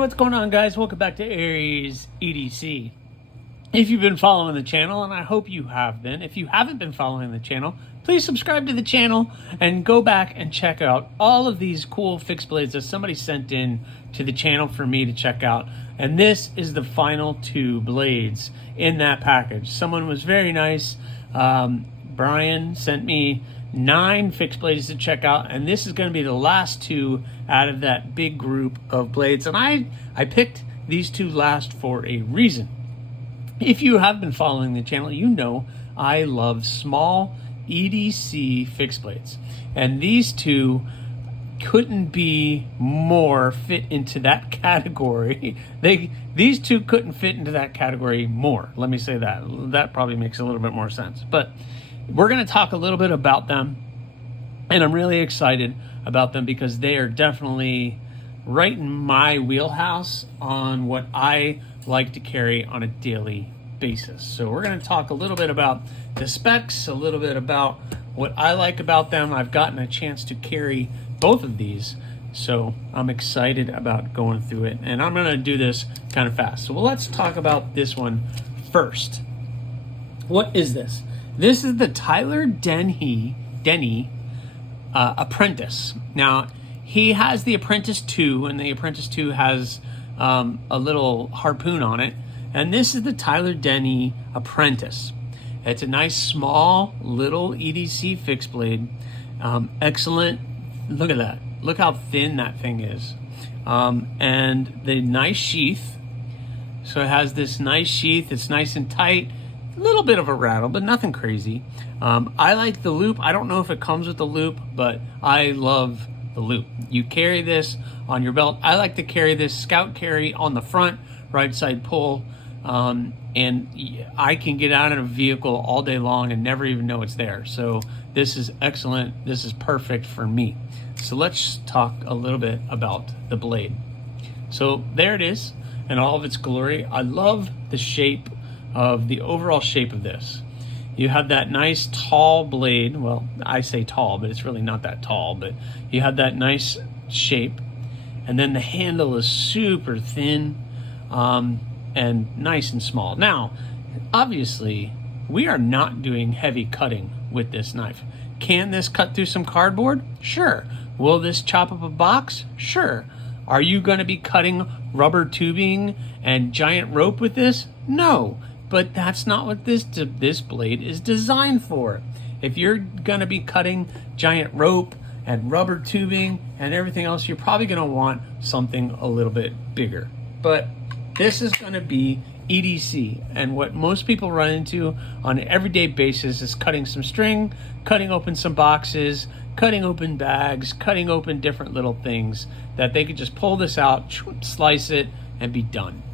what's going on, guys? Welcome back to AriesEDC. If you've been following the channel, and I hope you have been, if you haven't been following the channel, please subscribe to the channel and go back and check out all of these cool fixed blades that somebody sent in to the channel for me to check out. And this is the final 2 blades in that package. Someone was very nice. Brian sent me 9 fixed blades to check out, and this is going to be the last 2 out of that big group of blades. And I picked these 2 last for a reason. If you have been following the channel, you know I love small EDC fixed blades, and these 2 couldn't be more fit into that category. These 2 couldn't fit into that category more. Let me say that. That probably makes a little bit more sense. But we're going to talk a little bit about them, and I'm really excited about them because they are definitely right in my wheelhouse on what I like to carry on a daily basis. So we're going to talk a little bit about the specs, a little bit about what I like about them. I've gotten a chance to carry both of these, so I'm excited about going through it, and I'm going to do this kind of fast. So let's talk about this one first. What is this? This is the Tyler Denny Apprentice. Now, he has the Apprentice 2, and the Apprentice 2 has a little harpoon on it. And this is the Tyler Denny Apprentice. It's a nice, small, little EDC fixed blade. Excellent. Look at that. Look how thin that thing is. And the nice sheath. So it has this nice sheath. It's nice and tight. A little bit of a rattle, but nothing crazy. I like the loop. I don't know if it comes with the loop, but I love the loop. You carry this on your belt. I like to carry this scout carry on the front, right side pull, and I can get out of a vehicle all day long and never even know it's there. So this is excellent. This is perfect for me. So let's talk a little bit about the blade. So there it is in all of its glory. I love the shape of the overall shape of this. You have that nice tall blade. Well, I say tall, but it's really not that tall, but you have that nice shape. And then the handle is super thin and nice and small. Now, obviously, we are not doing heavy cutting with this knife. Can this cut through some cardboard? Sure. Will this chop up a box? Sure. Are you going to be cutting rubber tubing and giant rope with this? No. But that's not what this blade is designed for. If you're going to be cutting giant rope and rubber tubing and everything else, you're probably going to want something a little bit bigger. But this is going to be EDC, and what most people run into on an everyday basis is cutting some string, cutting open some boxes, cutting open bags, cutting open different little things that they could just pull this out, slice it, and be done.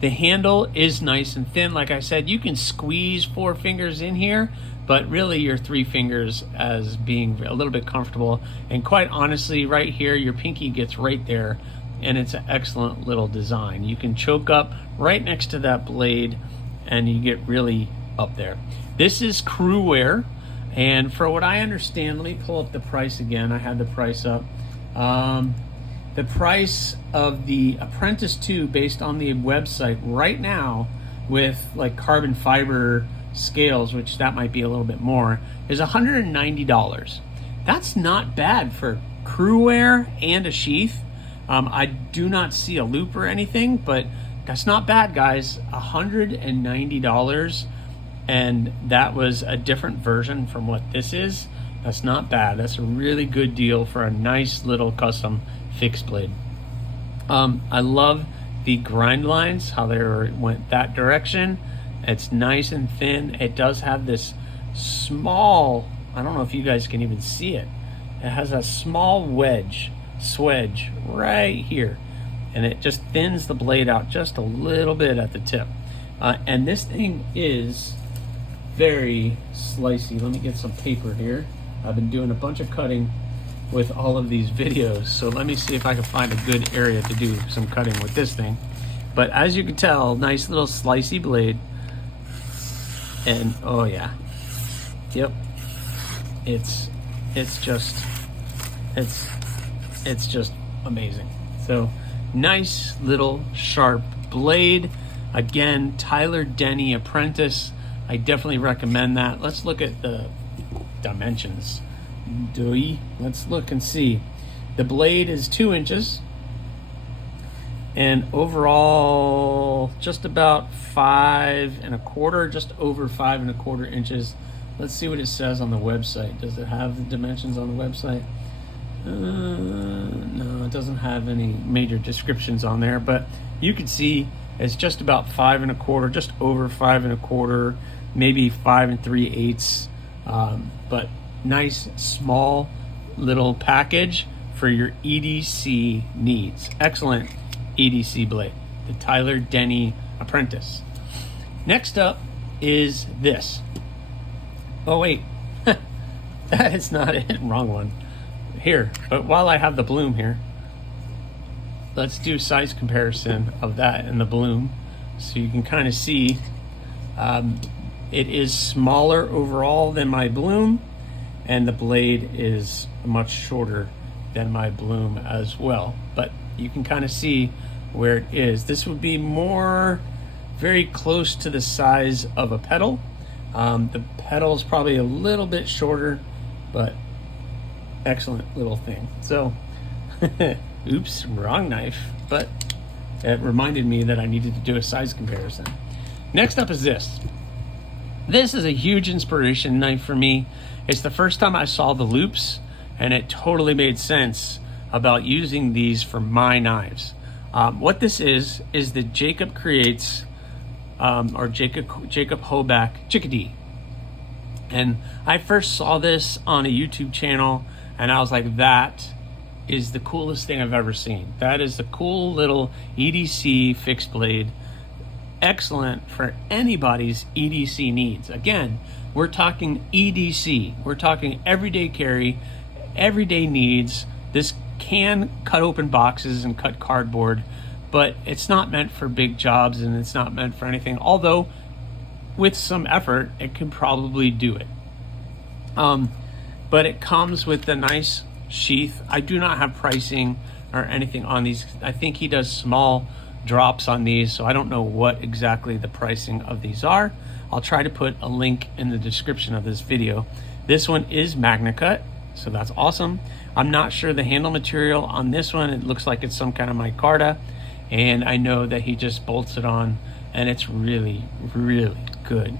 The handle is nice and thin. Like I said, you can squeeze 4 fingers in here, but really your 3 fingers as being a little bit comfortable. And quite honestly, right here, your pinky gets right there, and it's an excellent little design. You can choke up right next to that blade, and you get really up there. This is crew wear, and for what I understand, let me pull up the price again. I had the price up. The price of the Apprentice 2 based on the website right now with like carbon fiber scales, which that might be a little bit more, is $190. That's not bad for crew wear and a sheath. I do not see a loop or anything, but that's not bad, guys. $190, and that was a different version from what this is. That's not bad. That's a really good deal for a nice little custom fixed blade. I love the grind lines, how they went that direction. It's nice and thin. It does have this small, I don't know if you guys can even see it. It has a small swedge right here, and it just thins the blade out just a little bit at the tip. And this thing is very slicey. Let me get some paper here. I've been doing a bunch of cutting with all of these videos, so let me see if I can find a good area to do some cutting with this thing. But as you can tell, nice little slicey blade, and oh yeah, yep, it's just amazing. So Nice little sharp blade. Again, Tyler Denny Apprentice. I definitely recommend that. Let's look at the dimensions. Let's look and see. The blade is 2 inches. And overall, just about 5 1/4, just over 5 1/4 inches. Let's see what it says on the website. Does it have the dimensions on the website? No, it doesn't have any major descriptions on there, but you can see it's just about 5 1/4, just over 5 1/4, maybe 5 3/8. But nice, small little package for your EDC needs. Excellent EDC blade, the Tyler Denny Apprentice. Next up is this. Oh wait, that is not it, wrong one. Here, but while I have the bloom here, let's do size comparison of that and the bloom so you can kind of see. It is smaller overall than my bloom, and the blade is much shorter than my bloom as well, but you can kind of see where it is. This would be more very close to the size of a pedal. The pedal is probably a little bit shorter, but excellent little thing. So oops, wrong knife, but it reminded me that I needed to do a size comparison. Next up is this. This is a huge inspiration knife for me. It's the first time I saw the loops, and it totally made sense about using these for my knives. What this is the Jacob Creates or Jacob Hoback Chickadee. And I first saw this on a YouTube channel, and I was like, that is the coolest thing I've ever seen. That is the cool little EDC fixed blade. Excellent for anybody's EDC needs. Again, we're talking EDC. We're talking everyday carry, everyday needs. This can cut open boxes and cut cardboard, but it's not meant for big jobs, and it's not meant for anything, although with some effort it can probably do it. But it comes with the nice sheath. I do not have pricing or anything on these. I think he does small drops on these, so I don't know what exactly the pricing of these are. I'll try to put a link in the description of this video. This one is Magna Cut, so that's awesome. I'm not sure the handle material on this one. It looks like it's some kind of micarta, and I know that he just bolts it on, and it's really, really good.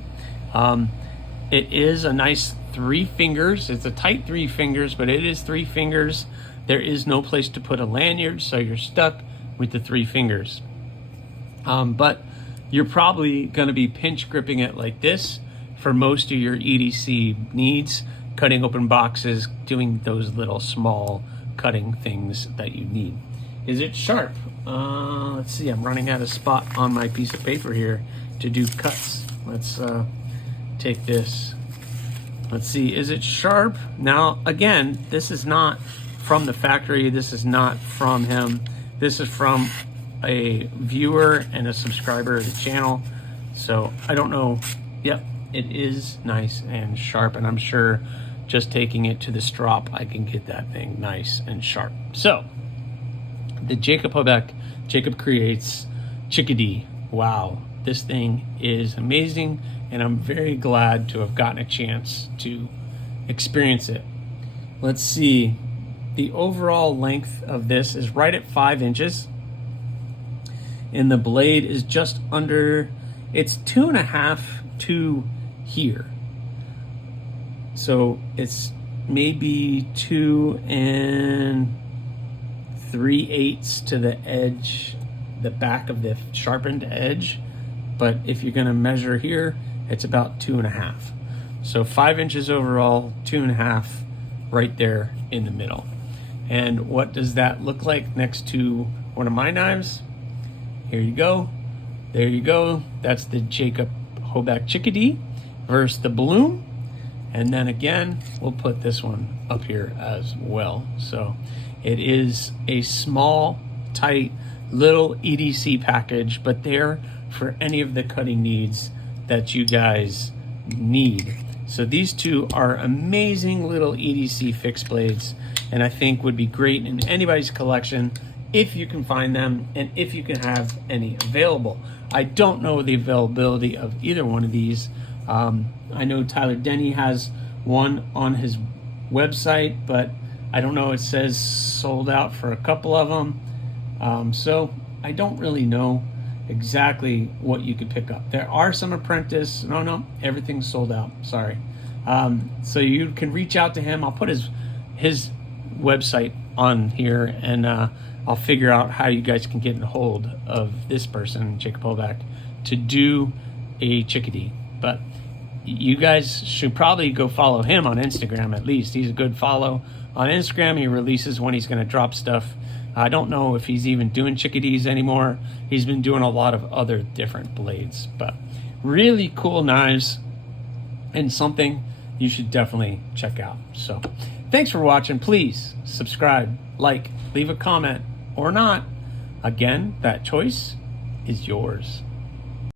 It is a nice 3 fingers. It's a tight 3 fingers, but it is 3 fingers. There is no place to put a lanyard, so you're stuck with the 3 fingers. But you're probably going to be pinch gripping it like this for most of your EDC needs, cutting open boxes, doing those little small cutting things that you need. Is it sharp? Let's see, I'm running out of spot on my piece of paper here to do cuts. Let's take this. Let's see, is it sharp? Now, again, this is not from the factory. This is not from him. This is from a viewer and a subscriber of the channel. So I don't know. Yep, it is nice and sharp, and I'm sure just taking it to the strop, I can get that thing nice and sharp. So the Jacob Hoback, Jacob Creates Chickadee. Wow, this thing is amazing, and I'm very glad to have gotten a chance to experience it. Let's see. The overall length of this is right at 5 inches, and the blade is just under, it's 2.5 to here. So it's maybe 2 3/8 to the edge, the back of the sharpened edge. But if you're gonna measure here, it's about 2.5. So 5 inches overall, 2.5 right there in the middle. And what does that look like next to one of my knives? Here you go. There you go. That's the Jacob Hoback Chickadee versus the Bloom. And then again, we'll put this one up here as well. So it is a small, tight, little EDC package, but there for any of the cutting needs that you guys need. So these two are amazing little EDC fixed blades, and I think would be great in anybody's collection. if you can find them and if you can have any available. I don't know the availability of either one of these. I know Tyler Denny has one on his website, but I don't know, it says sold out for a couple of them. So I don't really know exactly what you could pick up. There are some apprentice. No, everything's sold out. Sorry. So you can reach out to him. I'll put his website on here, and I'll figure out how you guys can get in hold of this person, Jacob Hoback, to do a chickadee. But you guys should probably go follow him on Instagram at least. He's a good follow. On Instagram, he releases when he's going to drop stuff. I don't know if he's even doing chickadees anymore. He's been doing a lot of other different blades, but really cool knives and something you should definitely check out. So thanks for watching. Please subscribe, like, leave a comment or not. Again, that choice is yours.